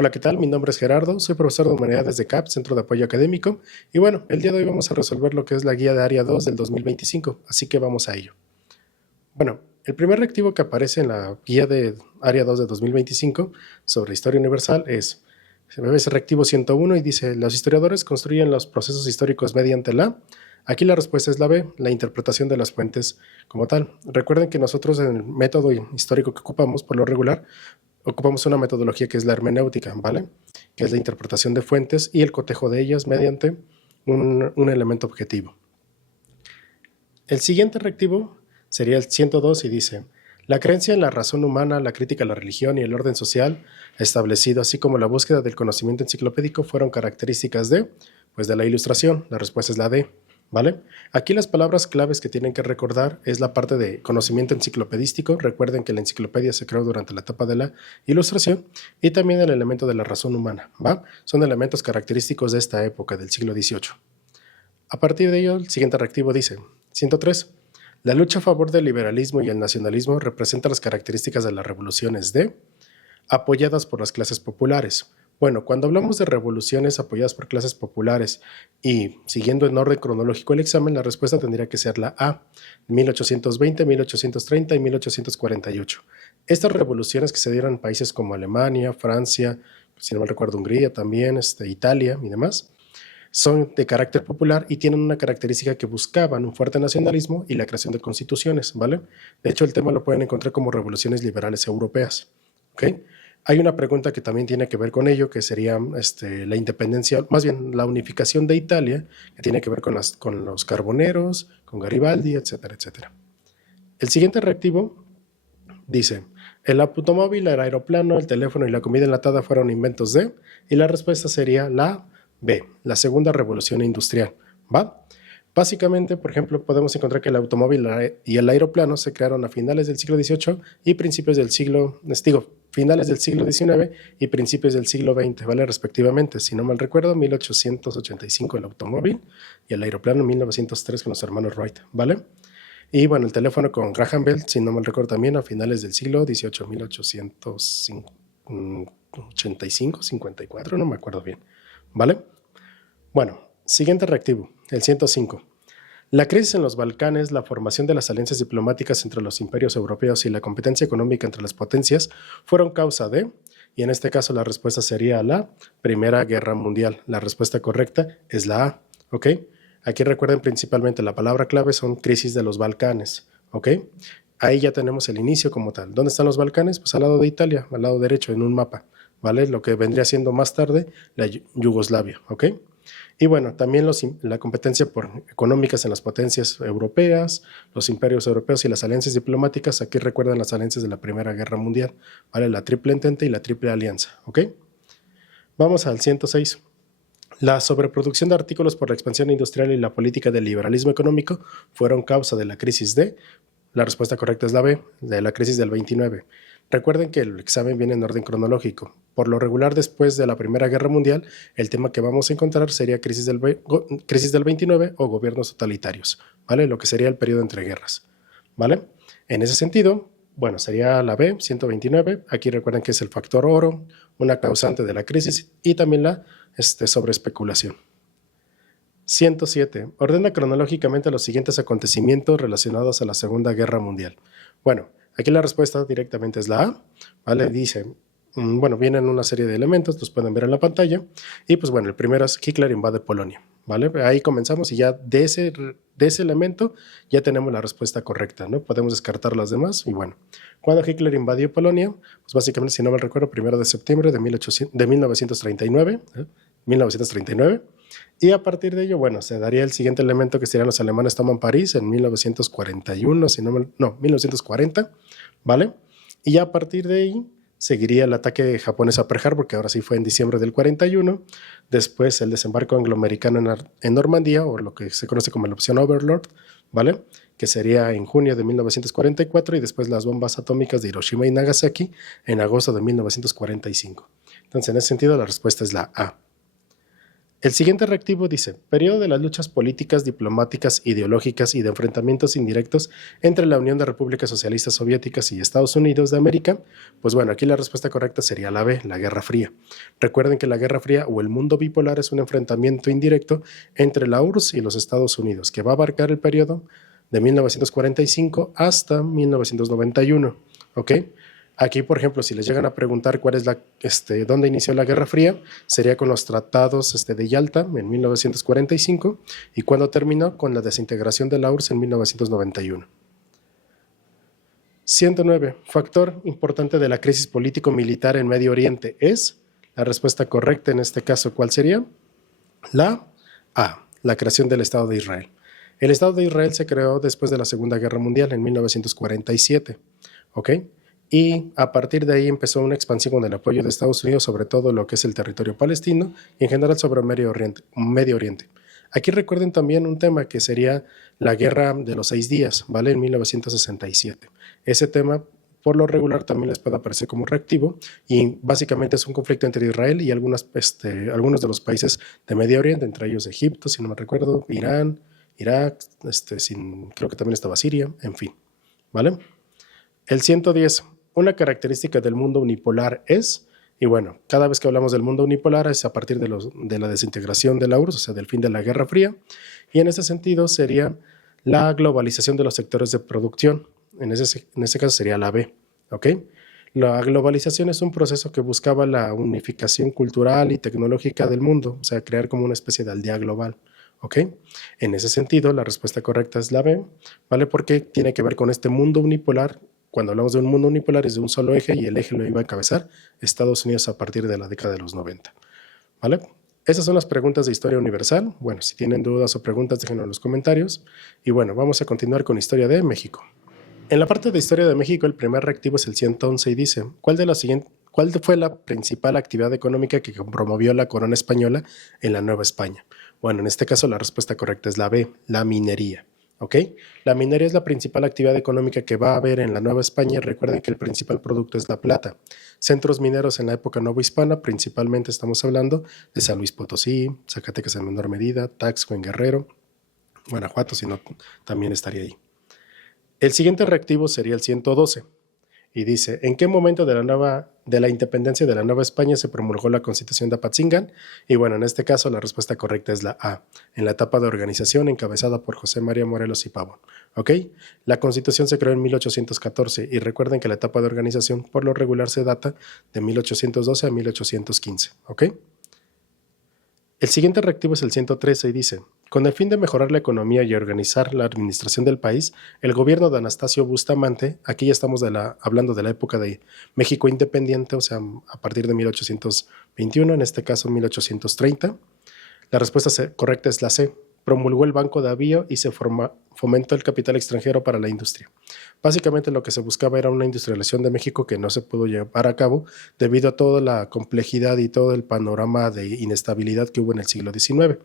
Hola, ¿qué tal? Mi nombre es Gerardo, soy profesor de Humanidades de CAP, Centro de Apoyo Académico, y bueno, el día de hoy vamos a resolver lo que es la guía de Área 2 del 2025, así que vamos a ello. Bueno, el primer reactivo que aparece en la guía de Área 2 de 2025 sobre Historia Universal es reactivo 101 y dice, los historiadores construyen los procesos históricos mediante la... Aquí la respuesta es la B, la interpretación de las fuentes como tal. Recuerden que nosotros en el método histórico que ocupamos, por lo regular, ocupamos una metodología que es la hermenéutica, ¿vale? Que es la interpretación de fuentes y el cotejo de ellas mediante un elemento objetivo. El siguiente reactivo sería el 102 y dice, la creencia en la razón humana, la crítica a la religión y el orden social establecido, así como la búsqueda del conocimiento enciclopédico fueron características de la Ilustración. La respuesta es la D, ¿vale? Aquí las palabras claves que tienen que recordar es la parte de conocimiento enciclopedístico. Recuerden que la enciclopedia se creó durante la etapa de la Ilustración y también el elemento de la razón humana, ¿va? Son elementos característicos de esta época del siglo XVIII. A partir de ello, el siguiente reactivo dice, 103. La lucha a favor del liberalismo y el nacionalismo representa las características de las revoluciones apoyadas por las clases populares. Bueno, cuando hablamos de revoluciones apoyadas por clases populares y siguiendo en orden cronológico el examen, la respuesta tendría que ser la A, 1820, 1830 y 1848. Estas revoluciones que se dieron en países como Alemania, Francia, si no mal recuerdo Hungría también, Italia y demás, son de carácter popular y tienen una característica que buscaban un fuerte nacionalismo y la creación de constituciones, ¿vale? De hecho, el tema lo pueden encontrar como revoluciones liberales europeas, ¿ok? Hay una pregunta que también tiene que ver con ello, que sería la independencia, más bien la unificación de Italia, que tiene que ver con los carboneros, con Garibaldi, etcétera, etcétera. El siguiente reactivo dice, el automóvil, el aeroplano, el teléfono y la comida enlatada fueron inventos de, y la respuesta sería la B, la segunda revolución industrial, ¿va? Básicamente, por ejemplo, podemos encontrar que el automóvil y el aeroplano se crearon a finales del siglo XVIII y principios del siglo, finales del siglo XIX y principios del siglo XX, ¿vale? Respectivamente, si no mal recuerdo, 1885 el automóvil y el aeroplano 1903 con los hermanos Wright, ¿vale? Y bueno, el teléfono con Graham Bell, si no mal recuerdo también, a finales del siglo XVIII, 1885, 54, no me acuerdo bien, ¿vale? Bueno, siguiente reactivo, el 105. La crisis en los Balcanes, la formación de las alianzas diplomáticas entre los imperios europeos y la competencia económica entre las potencias fueron causa de, y en este caso la respuesta sería la Primera Guerra Mundial. La respuesta correcta es la A, ¿ok? Aquí recuerden principalmente la palabra clave son crisis de los Balcanes, ¿ok? Ahí ya tenemos el inicio como tal. ¿Dónde están los Balcanes? Pues al lado de Italia, al lado derecho en un mapa, ¿vale? Lo que vendría siendo más tarde la Yugoslavia, ¿ok? Y bueno, también la competencia por económicas en las potencias europeas, los imperios europeos y las alianzas diplomáticas. Aquí recuerdan las alianzas de la Primera Guerra Mundial, ¿vale? La Triple Entente y la Triple Alianza, ¿ok? Vamos al 106. La sobreproducción de artículos por la expansión industrial y la política del liberalismo económico fueron causa de la crisis la respuesta correcta es la B, de la crisis del 29. Recuerden que el examen viene en orden cronológico. Por lo regular, después de la Primera Guerra Mundial, el tema que vamos a encontrar sería crisis del 29 o gobiernos totalitarios, ¿vale? Lo que sería el periodo entre guerras, ¿vale? En ese sentido, bueno, sería la B, 129. Aquí recuerden que es el factor oro, una causante de la crisis y también la sobreespeculación. 107. Ordena cronológicamente los siguientes acontecimientos relacionados a la Segunda Guerra Mundial. Bueno, aquí la respuesta directamente es la A, ¿vale? Dice, bueno, vienen una serie de elementos, los pueden ver en la pantalla, y pues bueno, el primero es Hitler invade Polonia, ¿vale? Ahí comenzamos y ya de ese elemento ya tenemos la respuesta correcta, ¿no? Podemos descartar las demás y bueno, cuando Hitler invadió Polonia, pues básicamente, si no me recuerdo, 1 de septiembre de 1939, 1939, y a partir de ello, bueno, se daría el siguiente elemento que serían los alemanes toman París en 1941, 1940, ¿vale? Y ya a partir de ahí seguiría el ataque japonés a Pearl Harbor, que ahora sí fue en diciembre del 41, después el desembarco angloamericano en Normandía, o lo que se conoce como la opción Overlord, ¿vale? Que sería en junio de 1944, y después las bombas atómicas de Hiroshima y Nagasaki en agosto de 1945. Entonces, en ese sentido, la respuesta es la A. El siguiente reactivo dice, periodo de las luchas políticas, diplomáticas, ideológicas y de enfrentamientos indirectos entre la Unión de Repúblicas Socialistas Soviéticas y Estados Unidos de América. Pues bueno, aquí la respuesta correcta sería la B, la Guerra Fría. Recuerden que la Guerra Fría o el mundo bipolar es un enfrentamiento indirecto entre la URSS y los Estados Unidos, que va a abarcar el periodo de 1945 hasta 1991, ¿ok? Aquí, por ejemplo, si les llegan a preguntar cuál es dónde inició la Guerra Fría, sería con los tratados de Yalta en 1945 y cuando terminó con la desintegración de la URSS en 1991. 109. Factor importante de la crisis político-militar en Medio Oriente es, la respuesta correcta en este caso, ¿cuál sería? La A, la creación del Estado de Israel. El Estado de Israel se creó después de la Segunda Guerra Mundial en 1947, ¿ok? Y a partir de ahí empezó una expansión con el apoyo de Estados Unidos sobre todo lo que es el territorio palestino y en general sobre Medio Oriente. Aquí recuerden también un tema que sería la Guerra de los 6 días, ¿vale? En 1967. Ese tema, por lo regular, también les puede aparecer como reactivo y básicamente es un conflicto entre Israel y algunos de los países de Medio Oriente, entre ellos Egipto, si no me recuerdo, Irán, Irak, creo que también estaba Siria, en fin, ¿vale? El 110. Una característica del mundo unipolar es, y bueno, cada vez que hablamos del mundo unipolar es a partir de la desintegración de la URSS, o sea, del fin de la Guerra Fría, y en ese sentido sería la globalización de los sectores de producción, en ese caso sería la B, ¿ok? La globalización es un proceso que buscaba la unificación cultural y tecnológica del mundo, o sea, crear como una especie de aldea global, ¿ok? En ese sentido, la respuesta correcta es la B, ¿vale? Porque tiene que ver con este mundo unipolar. Cuando hablamos de un mundo unipolar es de un solo eje y el eje lo iba a encabezar Estados Unidos a partir de la década de los 90. ¿Vale? Esas son las preguntas de historia universal. Bueno, si tienen dudas o preguntas, déjenlo en los comentarios. Y bueno, vamos a continuar con historia de México. En la parte de historia de México, el primer reactivo es el 111 y dice, ¿cuál fue la principal actividad económica que promovió la corona española en la Nueva España? Bueno, en este caso la respuesta correcta es la B, la minería. ¿Ok? La minería es la principal actividad económica que va a haber en la Nueva España. Recuerden que el principal producto es la plata. Centros mineros en la época novohispana, principalmente estamos hablando de San Luis Potosí, Zacatecas en menor medida, Taxco en Guerrero, Guanajuato, si no, también estaría ahí. El siguiente reactivo sería el 112 y dice, ¿en qué momento de la independencia de la Nueva España se promulgó la Constitución de Apatzingán? Y bueno, en este caso la respuesta correcta es la A, en la etapa de organización encabezada por José María Morelos y Pavón. ¿Ok? La Constitución se creó en 1814 y recuerden que la etapa de organización por lo regular se data de 1812 a 1815. ¿Ok? El siguiente reactivo es el 113 y dice, con el fin de mejorar la economía y organizar la administración del país, el gobierno de Anastasio Bustamante, aquí ya estamos hablando de la época de México independiente, o sea, a partir de 1821, en este caso 1830. La respuesta correcta es la C. Promulgó el Banco de Avío y se fomentó el capital extranjero para la industria. Básicamente lo que se buscaba era una industrialización de México que no se pudo llevar a cabo debido a toda la complejidad y todo el panorama de inestabilidad que hubo en el siglo XIX.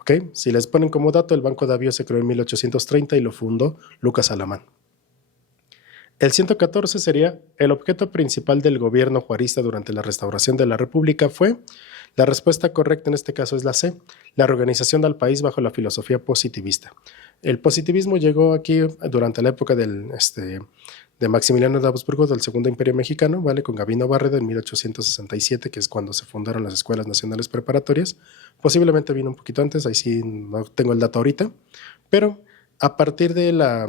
¿Okay? Si les ponen como dato, el Banco de Avío se creó en 1830 y lo fundó Lucas Alamán. El 114 sería, el objeto principal del gobierno juarista durante la restauración de la República fue, la respuesta correcta en este caso es la C, la reorganización del país bajo la filosofía positivista. El positivismo llegó aquí durante la época de Maximiliano de Habsburgo del Segundo Imperio Mexicano, ¿vale? Con Gabino Barreda en 1867, que es cuando se fundaron las escuelas nacionales preparatorias. Posiblemente vino un poquito antes, ahí sí no tengo el dato ahorita, pero a partir de la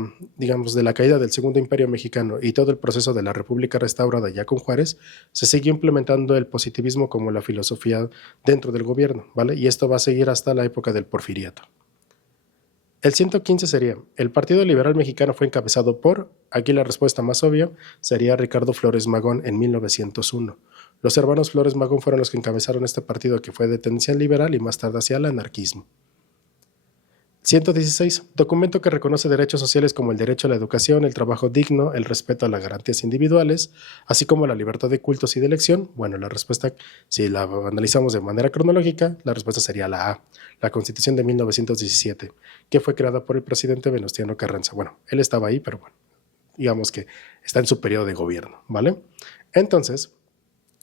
caída del Segundo Imperio Mexicano y todo el proceso de la República restaurada ya con Juárez, se siguió implementando el positivismo como la filosofía dentro del gobierno, ¿vale? Y esto va a seguir hasta la época del Porfiriato. El 115 sería, el Partido Liberal Mexicano fue encabezado por, aquí la respuesta más obvia, sería Ricardo Flores Magón en 1901. Los hermanos Flores Magón fueron los que encabezaron este partido que fue de tendencia liberal y más tarde hacia el anarquismo. 116. Documento que reconoce derechos sociales como el derecho a la educación, el trabajo digno, el respeto a las garantías individuales, así como la libertad de cultos y de elección. Bueno, la respuesta, si la analizamos de manera cronológica, la respuesta sería la A, la Constitución de 1917, que fue creada por el presidente Venustiano Carranza. Bueno, él estaba ahí, pero bueno, digamos que está en su periodo de gobierno, ¿vale? Entonces,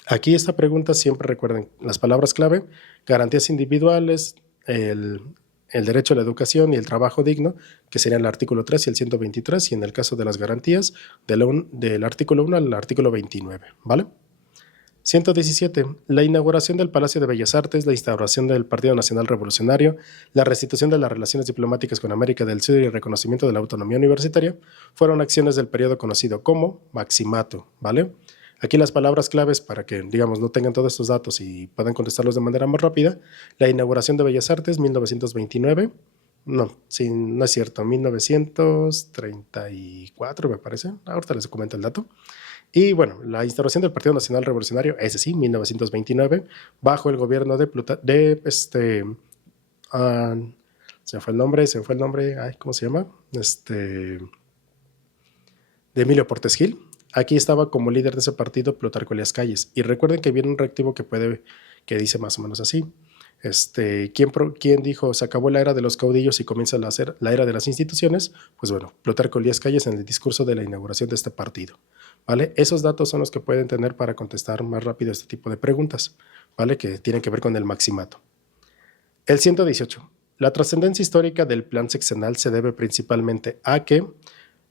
Aquí esta pregunta siempre recuerden las palabras clave: garantías individuales, el derecho a la educación y el trabajo digno, que serían el artículo 3 y el 123, y en el caso de las garantías, del artículo 1 al artículo 29, ¿vale? 117. La inauguración del Palacio de Bellas Artes, la instauración del Partido Nacional Revolucionario, la restitución de las relaciones diplomáticas con América del Sur y el reconocimiento de la autonomía universitaria fueron acciones del periodo conocido como Maximato, ¿vale? Aquí las palabras claves para que, digamos, no tengan todos estos datos y puedan contestarlos de manera más rápida: la inauguración de Bellas Artes, 1929, no, sí, no es cierto, 1934 me parece, ahorita les comento el dato. Y bueno, la instauración del Partido Nacional Revolucionario, ese sí, 1929, bajo el gobierno de se me fue el nombre, ay, ¿cómo se llama? De Emilio Portes Gil. Aquí estaba como líder de ese partido Plutarco Elías Calles. Y recuerden que viene un reactivo que dice más o menos así: ¿quién dijo se acabó la era de los caudillos y comienza la era de las instituciones? Pues bueno, Plutarco Elías Calles, en el discurso de la inauguración de este partido, ¿vale? Esos datos son los que pueden tener para contestar más rápido este tipo de preguntas, ¿vale? Que tienen que ver con el maximato. El 118. La trascendencia histórica del plan sexenal se debe principalmente a que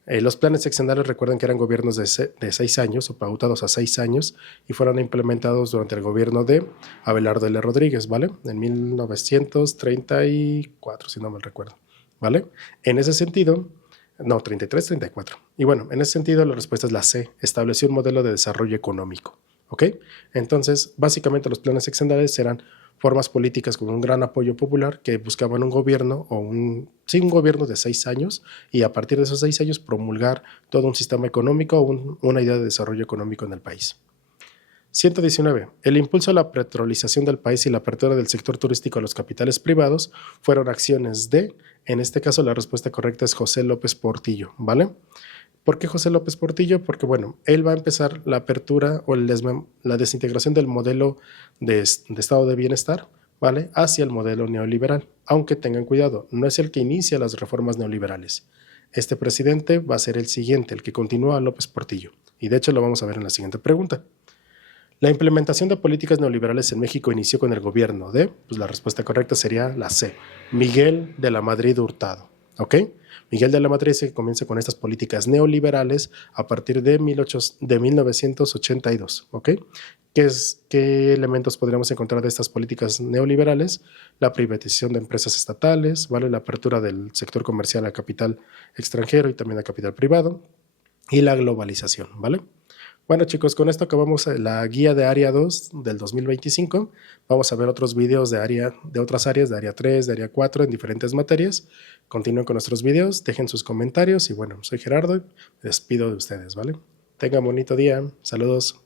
los planes sexenales, recuerden que eran gobiernos de 6 años o pautados a 6 años y fueron implementados durante el gobierno de Abelardo L. Rodríguez, ¿vale? En 1934, si no me recuerdo, ¿vale? En ese sentido, no, 33, 34. Y bueno, en ese sentido la respuesta es la C: estableció un modelo de desarrollo económico, ¿ok? Entonces, básicamente los planes sexenales eran formas políticas con un gran apoyo popular que buscaban un gobierno un gobierno de 6 años, y a partir de esos 6 años promulgar todo un sistema económico, una idea de desarrollo económico en el país. 119. El impulso a la petrolización del país y la apertura del sector turístico a los capitales privados fueron acciones en este caso la respuesta correcta es José López Portillo, ¿vale? ¿Por qué José López Portillo? Porque, bueno, él va a empezar la apertura o la desintegración del modelo de estado de bienestar, ¿vale? Hacia el modelo neoliberal. Aunque tengan cuidado, no es el que inicia las reformas neoliberales. Este presidente va a ser el siguiente, el que continúa a López Portillo. Y de hecho lo vamos a ver en la siguiente pregunta. La implementación de políticas neoliberales en México inició con el gobierno de, pues la respuesta correcta sería la C: Miguel de la Madrid Hurtado, ¿ok? Miguel de la Madrid se comienza con estas políticas neoliberales a partir de 1982, ¿ok? ¿Qué elementos podríamos encontrar de estas políticas neoliberales? La privatización de empresas estatales, ¿vale? La apertura del sector comercial a capital extranjero y también a capital privado, y la globalización, ¿vale? Bueno, chicos, con esto acabamos la guía de Área 2 del 2025. Vamos a ver otros videos de otras áreas, de Área 3, de Área 4, en diferentes materias. Continúen con nuestros videos, dejen sus comentarios y bueno, soy Gerardo, me despido de ustedes, ¿vale? Tengan bonito día, saludos.